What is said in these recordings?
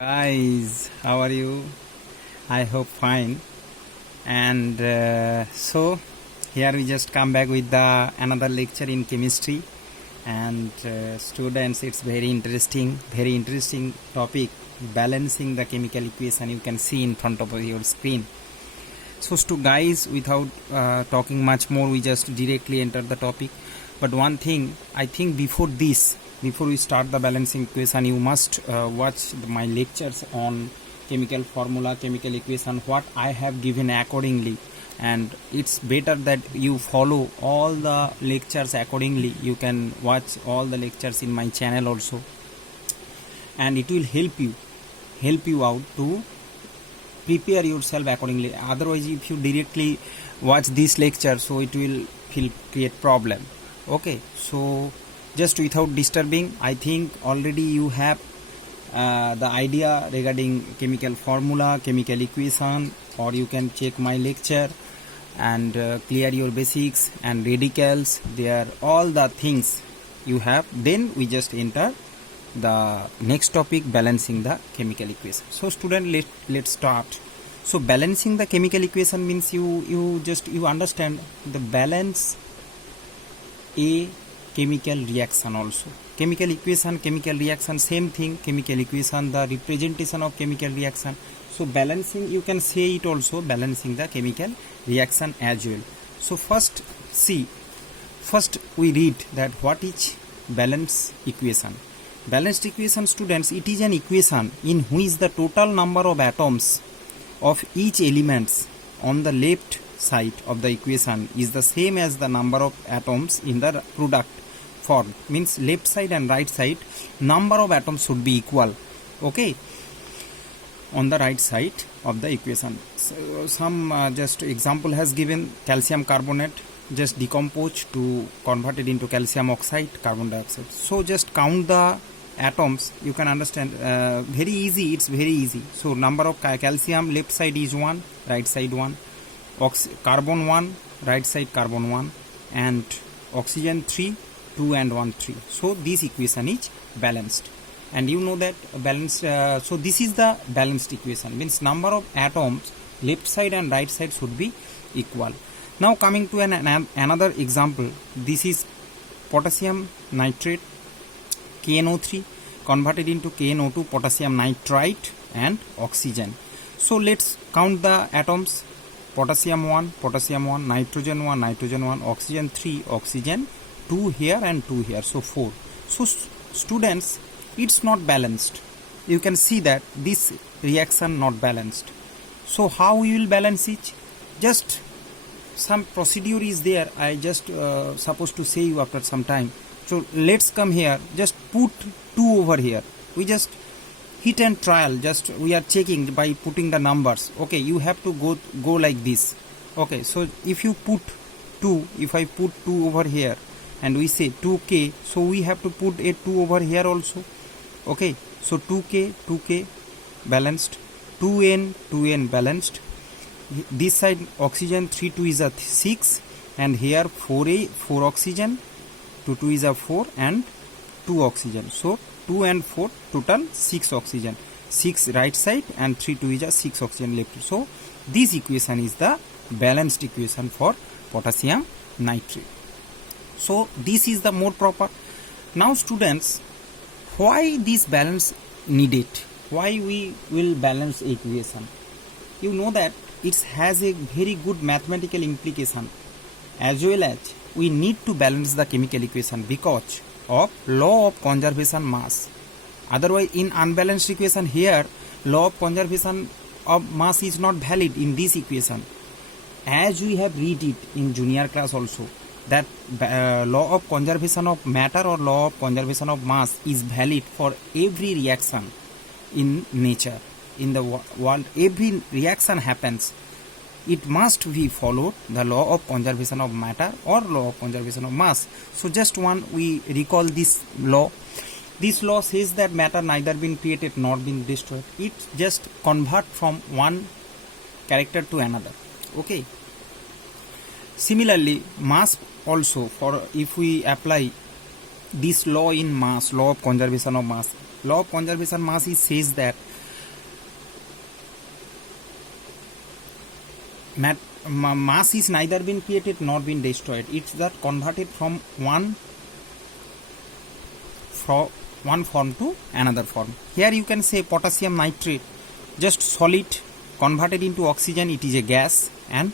Guys, how are you? I hope fine. And so here we just come back with the another lecture in chemistry. And students, it's very interesting topic. Balancing the chemical equation you can see in front of your screen. So guys, without talking much more, we just directly enter the topic. But one thing, I think before we start the balancing equation, you must watch my lectures on chemical formula, chemical equation, what I have given accordingly. And it's better that you follow all the lectures accordingly. You can watch all the lectures in my channel also, and it will help you out to prepare yourself accordingly. Otherwise, if you directly watch this lecture, so it will create problem. Okay, so just without disturbing, I think already you have the idea regarding chemical formula, chemical equation, or you can check my lecture and clear your basics and radicals. They are all the things you have. Then we just enter the next topic, balancing the chemical equation. So student, let's start. So balancing the chemical equation means you understand the balance a chemical reaction also. Chemical equation, chemical reaction, same thing. Chemical equation, the representation of chemical reaction. So balancing, you can say it also, balancing the chemical reaction as well. So first we read that what is balance equation. Balanced equation, students, it is an equation in which the total number of atoms of each elements on the left side of the equation is the same as the number of atoms in the product form. Means left side and right side number of atoms should be equal. Okay, on the right side of the equation. So some just example has given calcium carbonate, just decompose to convert it into calcium oxide, carbon dioxide. So just count the atoms, you can understand, very easy, it's very easy. So number of calcium, left side is 1, right side 1, carbon 1, right side carbon 1, and oxygen 3, 2 and 1 3. So this equation is balanced, and you know that balanced, so this is the balanced equation, means number of atoms left side and right side should be equal. Now coming to another example, this is potassium nitrate, KNO3 converted into KNO2, potassium nitrite and oxygen. So let's count the atoms. Potassium 1, nitrogen 1, nitrogen 1, oxygen 3, oxygen 2 here and 2 here, so 4. So students, it's not balanced. You can see that this reaction not balanced. So how we will balance it? Just some procedure is there. I just supposed to say you after some time. So let's come here, just put 2 over here. We just hit and trial, just we are checking by putting the numbers. Okay, you have to go like this. Okay, so if you put 2, if I put 2 over here and we say 2k, so we have to put a 2 over here also. Okay, so 2k balanced, 2n balanced. This side oxygen 3 2 is a 6, and here 4 oxygen, 2 is a 4 and 2 oxygen. So 2 and 4 total 6 oxygen, 6 right side and 3 2 is a 6 oxygen left. So this equation is the balanced equation for potassium nitrate. So this is the more proper. Now students, why this balance needed? Why we will balance equation? You know that it has a very good mathematical implication, as well as we need to balance the chemical equation because of law of conservation mass. Otherwise, in unbalanced equation, here law of conservation of mass is not valid in this equation, as we have read it in junior class also, that law of conservation of matter or law of conservation of mass is valid for every reaction in nature, in the world. Every reaction happens, it must be followed the law of conservation of matter or law of conservation of mass. So just we recall this law. This law says that matter neither been created nor been destroyed. It just convert from one character to another. Okay. Similarly, mass also, for if we apply this law in mass, law of conservation of mass, law of conservation mass, it says that mass is neither been created nor been destroyed. It's that converted from one form to another form. Here you can say potassium nitrate, just solid converted into oxygen, it is a gas, and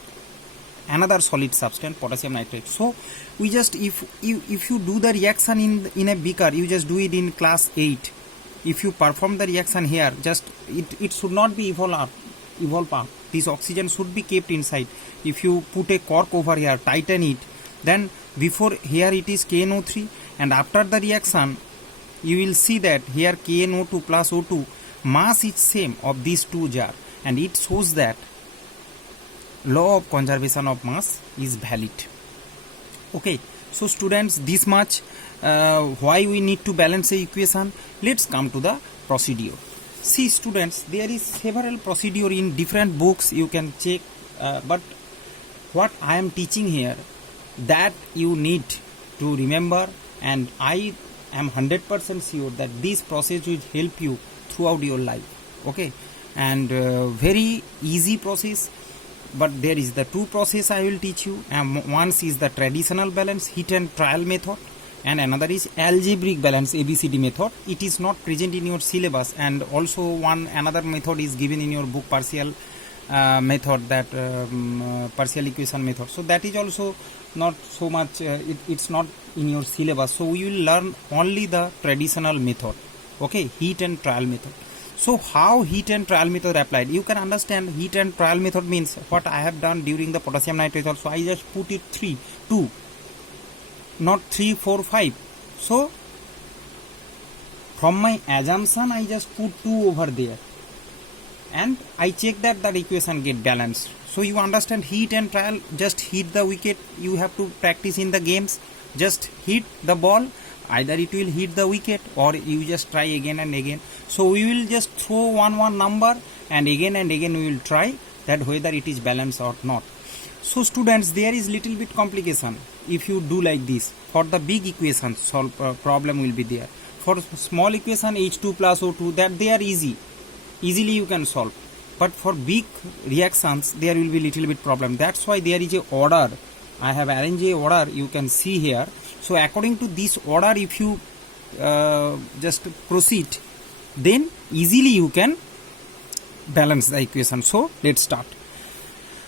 another solid substance, potassium nitrate. So we just, if you do the reaction in a beaker, you just do it in class 8. If you perform the reaction here, just it should not be evolve up. This oxygen should be kept inside. If you put a cork over here, tighten it, then before here it is KNO3, and after the reaction you will see that here KNO2 plus O2 mass is same of these two jar, and it shows that law of conservation of mass is valid. Okay, so students, this much why we need to balance the equation. Let's come to the procedure. See students, there is several procedure in different books, you can check, but what I am teaching here, that you need to remember, and I am 100% sure that this process will help you throughout your life. Okay, and very easy process, but there is the two process I will teach you. One is the traditional balance, hit and trial method, and another is algebraic balance, ABCD method. It is not present in your syllabus, and also another method is given in your book, partial method, that partial equation method. So that is also not so much, it's not in your syllabus. So we will learn only the traditional method. Okay, heat and trial method. So how heat and trial method applied? You can understand heat and trial method means what I have done during the potassium nitrate. So I just put it 2, not 3, 4, 5. So from my assumption I just put 2 over there, and I check that the equation get balanced. So you understand heat and trial, just hit the wicket. You have to practice in the games, just hit the ball, either it will hit the wicket or you just try again and again. So we will just throw one number, and again we will try that whether it is balanced or not. So students, there is little bit complication if you do like this. For the big equation, problem will be there. For small equation, H2 plus O2, that they are easily you can solve. But for big reactions, there will be little bit problem. That's why there is a order. I have arranged a order, you can see here. So according to this order, if you just proceed, then easily you can balance the equation. So let's start.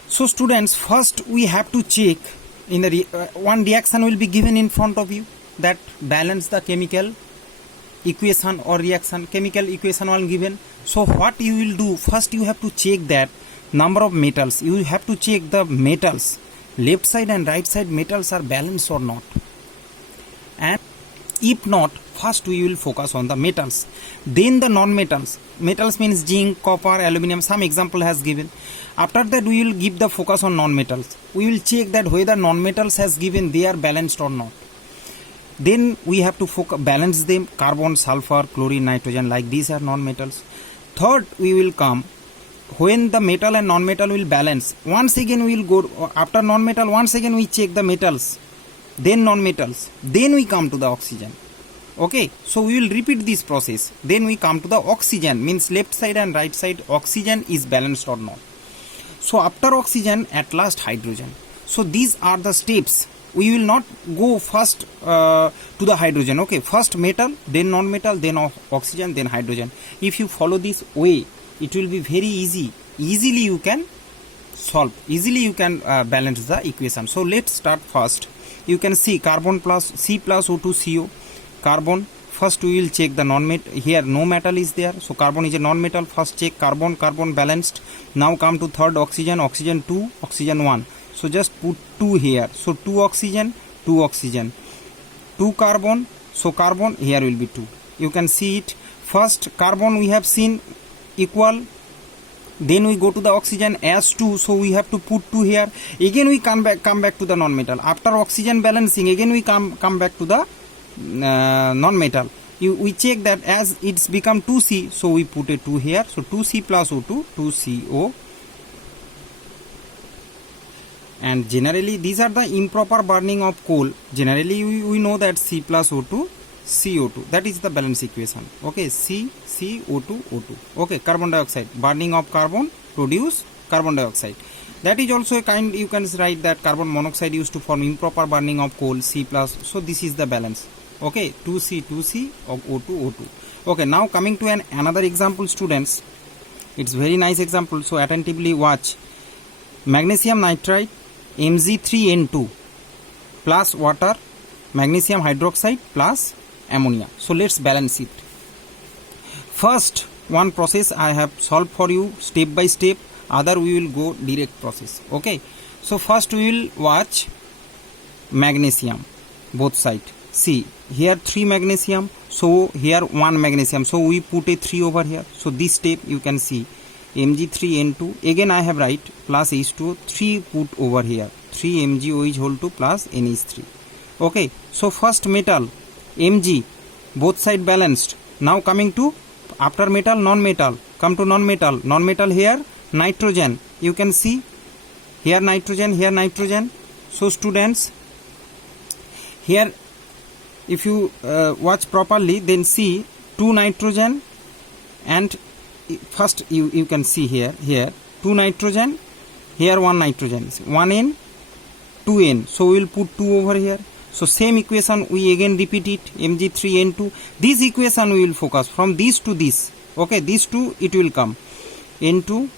So students, first we have to check in the one reaction will be given in front of you that balance the chemical equation or reaction. Chemical equation one given. So what you will do, first you have to check that number of metals. You have to check the metals, left side and right side metals are balanced or not. And if not, first we will focus on the metals, then the non-metals. Metals means zinc, copper, aluminum, some example has given. After that we will give the focus on non-metals. We will check that whether non-metals has given they are balanced or not. Then we have to balance them, carbon, sulfur, chlorine, nitrogen, like these are non-metals. Third, we will come when the metal and non-metal will balance. Once again we will go after non-metal, once again we check the metals, then non-metals, then we come to the oxygen. Okay, so we will repeat this process. Then we come to the oxygen, means left side and right side oxygen is balanced or not. So after oxygen, at last hydrogen. So these are the steps. We will not go first to the hydrogen. Okay, first metal, then non-metal, then oxygen, then hydrogen. If you follow this way, it will be very easy. Easily you can solve. Easily you can balance the equation. So let's start first. You can see carbon plus C plus O2 CO. Carbon, first we will check the non-metal. Here no metal is there, so carbon is a non-metal. First check carbon balanced. Now come to third oxygen, oxygen 2, oxygen 1. So just put 2 here. So 2 oxygen, 2 carbon. So carbon here will be 2. You can see it. First carbon we have seen equal. Then we go to the oxygen as 2. So we have to put 2 here. Again we come back to the non-metal. After oxygen balancing, again we come back to the non-metal. We check that as it's become 2C. So we put a 2 here. So 2C plus O2, 2CO. And generally these are the improper burning of coal. Generally we know that C plus O2 CO2, that is the balance equation. Okay, C CO2 O2. Okay, carbon dioxide, burning of carbon produce carbon dioxide. That is also a kind, you can write that carbon monoxide used to form improper burning of coal, C plus. So this is the balance. Okay, 2C of O2 O2. Okay, now coming to another example, students. It's very nice example, so attentively watch. Magnesium nitride Mg3N2 plus water, magnesium hydroxide plus ammonia. So let's balance it. First one process I have solved for you step by step, other we will go direct process. Okay, so first we will watch magnesium both side. See here 3 magnesium, so here 1 magnesium, so we put a 3 over here. So this step you can see Mg3N2, again I have write plus H2O, 3 put over here, 3 MgOH whole 2 plus NH3. Okay, so first metal Mg, both side balanced. Now coming to after metal, non-metal, come to non-metal. Non-metal here nitrogen, you can see here nitrogen, here nitrogen. So students, here if you watch properly, then see 2 nitrogen, and first you can see here 2 nitrogen, here 1 nitrogen, 1N 2N, so we will put 2 over here. So same equation we again repeat it, Mg3N2. This equation we will focus from this to this. Okay, these two it will come N2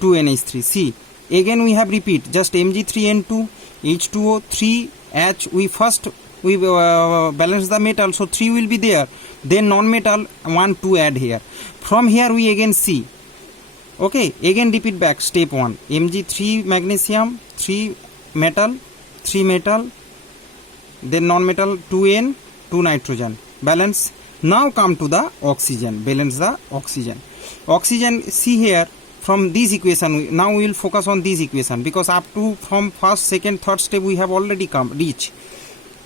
2NH3. See again we have repeat just Mg3N2 H2O 3 H. We first we balance the metal, so 3 will be there, then non-metal 1 2 add here. From here we again see. Okay, again repeat back step 1, Mg3 magnesium, 3 metal, 3 metal, then non-metal 2N 2 nitrogen, balance. Now come to the oxygen, balance the oxygen. Oxygen, see here from this equation, now we will focus on this equation, because up to from first, second, third step we have already reached.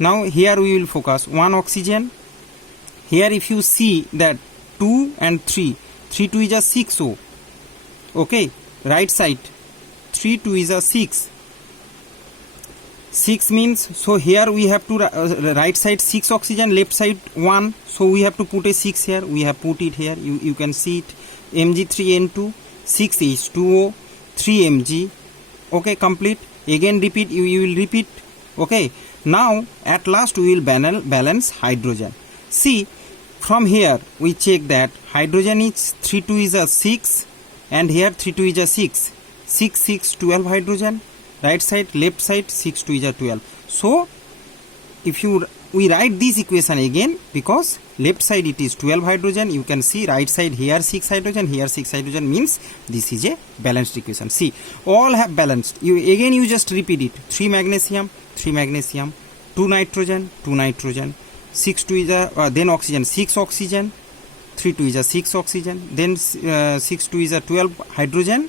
Now here we will focus 1 oxygen. Here if you see that 2 and 3, 3 2 is a 6O. Okay, right side 3 2 is a 6. 6 means, so here we have to right side 6 oxygen, left side 1, so we have to put a 6 here. We have put it here, you can see it, Mg3N2 6 H2O 3 Mg. Okay, complete. Again repeat, you will repeat. Okay, now at last we will balance hydrogen. See from here we check that hydrogen is 3 2 is a 6, and here 3 2 is a 6, 6 6 12 hydrogen, right side left side 6 2 is a 12. So if we write this equation again, because left side it is 12 hydrogen, you can see right side here 6 hydrogen, here 6 hydrogen, means this is a balanced equation. See all have balanced. You just repeat it, 3 magnesium 3 magnesium, 2 nitrogen 2 nitrogen, 6 2 is a then oxygen 6 oxygen, 3 2 is a 6 oxygen, then 6 2 is a 12 hydrogen,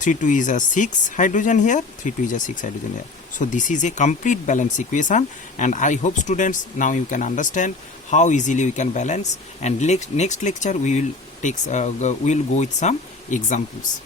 3 2 is a 6 hydrogen here, 3 2 is a 6 hydrogen here. So this is a complete balance equation, and I hope students now you can understand how easily we can balance. And next lecture we will take we will go with some examples.